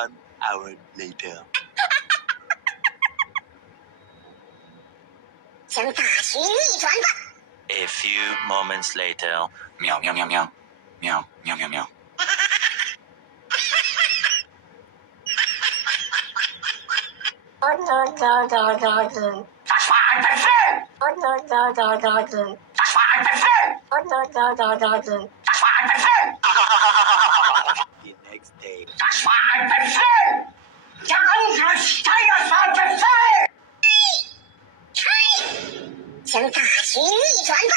1 hour later. 请大徐逆转吧。A few moments later. 喵喵喵喵，喵喵喵喵。The next day. 请大徐逆转吧。